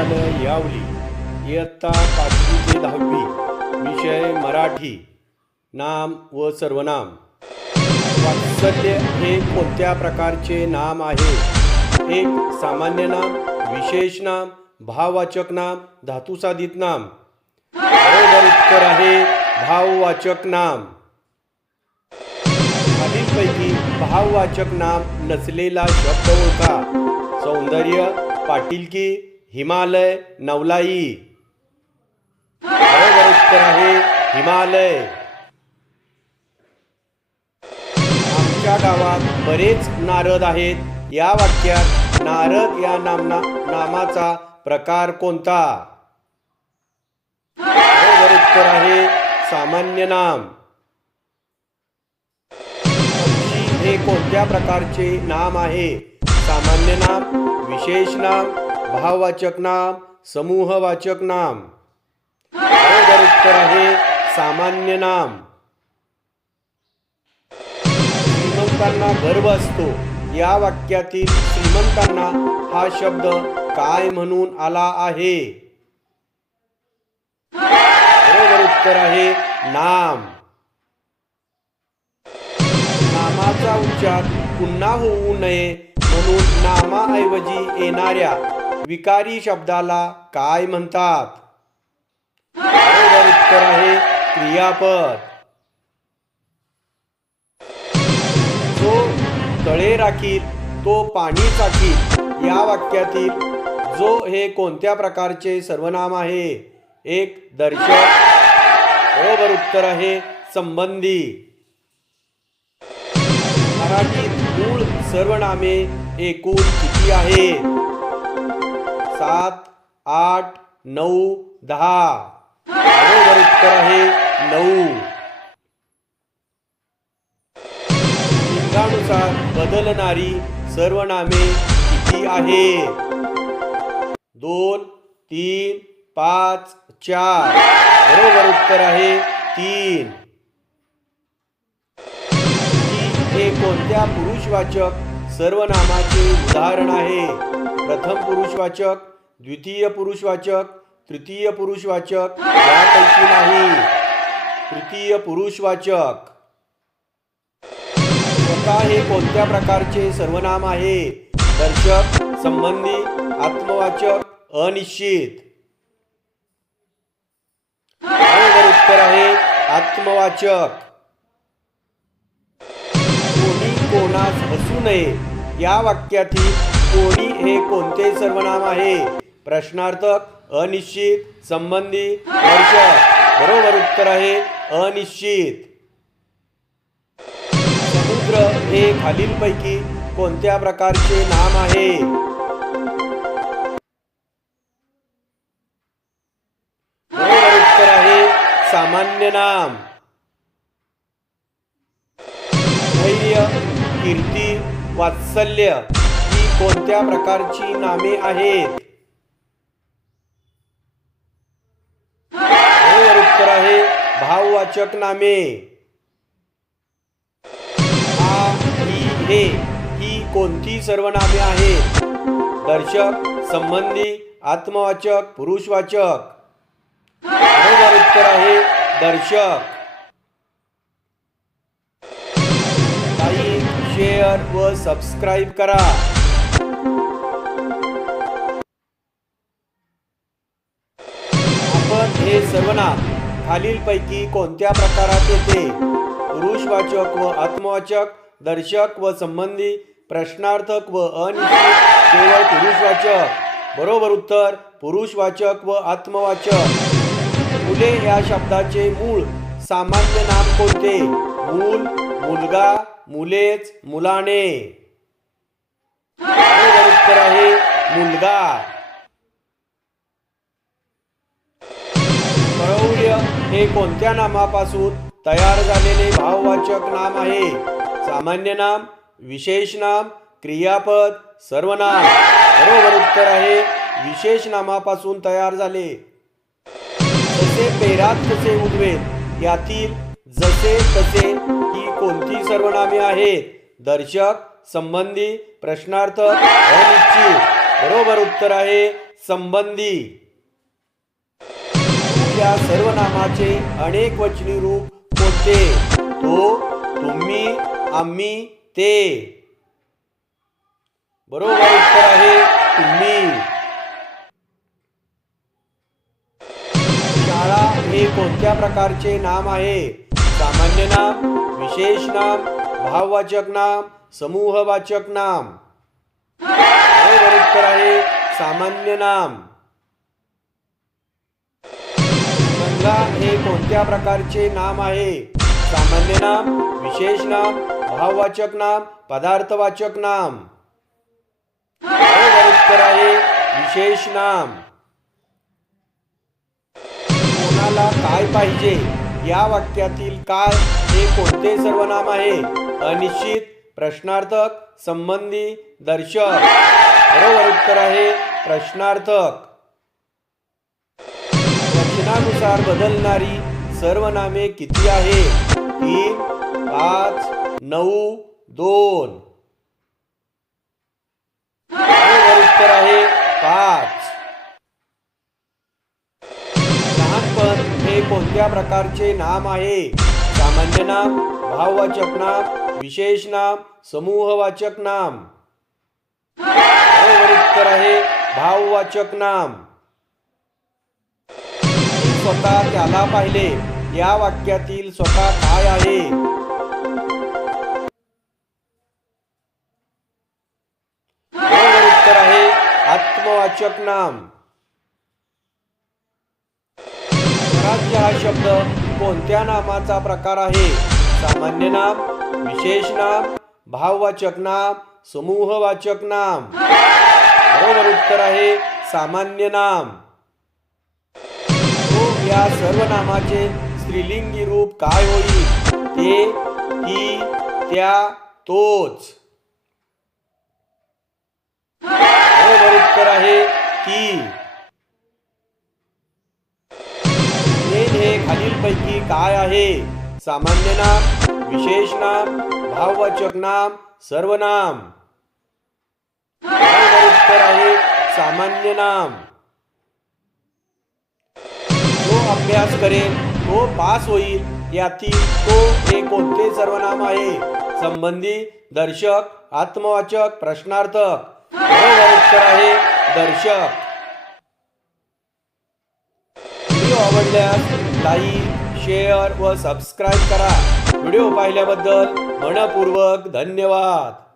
विद्यालय यावली इयत्ता 5वी ते 10वी विषय मराठी नाम व सर्वनाम। वात्सल्य हे कोणत्या प्रकारचे नाम आहे? एक सामान्य नाम, विशेष नाम, भाववाचक नाम, धातुसाधित नाम। बरोबर उत्तर आहे भाववाचक नाम। खालीलपैकी भाववाचक नाम नसलेला शब्द ओळखा। सौंदर्य, पाटीलकी, हिमालय, नवलाई। बरोबर उत्तर आहे हिमालय। आमच्या गावात बरेच नारद आहेत। या वाक्यात नारद या नामाचा प्रकार कोणता? बरोबर उत्तर आहे सामान्य नाम। पक्षी हे कोणत्या प्रकारचे नाम आहे? सामान्य नाम, विशेष नाम, भाववाचक नाम, समूहवाचक नाम। बरोबर उत्तर आहे सामान्य नाम। श्रीमंतांना गर्व असतो। या वाक्यातील श्रीमंतांना हा शब्द काय म्हणून आला आहे? बरोबर उत्तर आहे नाम। नामाचा उच्चार पुन्हा होऊ नये म्हणून नामाऐवजी येणाऱ्या विकारी शब्दाला काय म्हणतात? बरोबर उत्तर आहे क्रियापद। जो तळे राखील तो पाणी चाखील। या वाक्यातील जो हे कोणत्या प्रकारचे सर्वनाम आहे? एक दर्शक। बरोबर उत्तर आहे संबंधी। मराठीत मूळ सर्वनामे एकूण किती आहेत? 7, 8, 9, 10। बरोबर उत्तर आहे 9। लिंगानुसार बदलणारी सर्वनामे किती आहेत? 2, 3, 5, 4। बरोबर उत्तर आहे 3। हे कोणत्या पुरुषवाचक सर्वनामाचे उदाहरण आहे? प्रथम पुरुषवाचक, द्वितीय पुरुषवाचक, तृतीय पुरुषवाचक, यापैकी नाही। तृतीय पुरुषवाचक। स्वतः हे कोणत्या प्रकारचे सर्वनाम आहे? दर्शक, संबंधी, आत्मवाचक, अनिश्चित। बरोबर उत्तर आहे आत्मवाचक। कोणी कोणास हसू नये। या वाक्यातील कोणी हे कोणते सर्वनाम आहे? प्रश्नार्थक, अनिश्चित, संबंधी, दर्शक। बरोबर उत्तर आहे अनिश्चित। समुद्र हे खालीलपैकी कोणत्या प्रकारचे नाम आहे? बरोबर उत्तर आहे सामान्य नाम। धैर्य, कीर्ती, वात्सल्य ही कोणत्या प्रकारची नामे आहेत? बरोबर उत्तर आहे भाववाचक नामे। आ, ही, हे ही कोणती सर्वनामे आहेत? दर्शक, संबंधी, आत्मवाचक, पुरुषवाचक। बरोबर उत्तर आहे दर्शक। लाईक, शेअर व सबस्क्राईब करा। आपण हे सर्वनाम खालीलपैकी कोणत्या प्रकारात येते? पुरुषवाचक व आत्मवाचक, दर्शक व संबंधी, प्रश्नार्थक व अनिश्चित, केवळ पुरुषवाचक। बरोबर उत्तर पुरुषवाचक व आत्मवाचक। मुले या शब्दाचे मूळ सामान्य नाम कोणते? मूल, मुलगा, मुलेच, मुलाने। बरोबर उत्तर आहे मुलगा। क्रौर्य हे कोणत्या नामापासून तयार झालेले भाववाचक नाम आहे? सामान्य नाम, विशेष नाम, क्रियापद, सर्वनाम। बरोबर उत्तर आहे विशेष नामापासून तयार झाले। जसे पेरात तसे उगवेल यातील जसे तसे ही कोणती सर्वनामे आहेत? दर्शक, संबंधी, प्रश्नार्थक, अनिश्चित। बरोबर उत्तर आहे संबंधी. या सर्वनामाचे अनेक वचनी रूप कोणते? तो, तुम्ही, आम्ही, ते. बरोबर उत्तर आहे तुम्ही. शाळा हे कोणत्या प्रकारचे नाम आहे? सामान्य नाम, विशेष नाम, भाववाचक नाम, समूहवाचक नाम. बरोबर उत्तर आहे सामान्य नाम. गंगा हे कोणत्या प्रकारचे नाम आहे? सामान्य नाम, विशेष नाम, भाववाचक नाम, पदार्थवाचक नाम. बरोबर उत्तर आहे विशेष नाम. कोणाला काय पाहिजे या वाक्यातील काय हे कोणते सर्वनाम आहे? अनिश्चित, प्रश्नार्थक, संबंधी, दर्शक. बरोबर उत्तर आहे प्रश्नार्थक. वचनानुसार बदलणारी सर्वनामे किती आहे? 3, 5, 9, 2. बरोबर उत्तर आहे 5. लहानपण हे कोणत्या प्रकारचे नाम आहे? सामान्य नाम, भाववाचक नाम, विशेष नाम, समूहवाचक नाम. बरोबर उत्तर आहे भाववाचक नाम. स्वतः त्याला पाहिले या वाक्यातील स्वतः काय आहे? बरोबर उत्तर आहे आत्मवाचक नाम. स्वराज्य हा शब्द कोणत्या नामाचा प्रकार आहे? सामान्य नाम, विशेष नाम, भाववाचक नाम, समूहवाचक नाम. बरोबर उत्तर आहे सामान्य नाम. तो या सर्वनामाचे स्त्रीलिंगी रूप काय होईल? ते, ती, त्या, तोच. बरोबर उत्तर आहे ती. हे खालीलपैकी काय आहे? सामान्य नाम, विशेष नाम, भाववाचक नाम, सर्वनाम. बरोबर उत्तर आहे सामान्य नाम. जो अभ्यास करेल तो पास होईल यातील तो हे कोणते सर्वनाम आहे? संबंधी, दर्शक, आत्मवाचक, प्रश्नार्थक. बरोबर उत्तर आहे दर्शक. व्हिडिओ आवडल्यास लाईक, शेअर व सबस्क्राईब करा. व्हिडिओ पाहिल्याबद्दल मनपूर्वक धन्यवाद.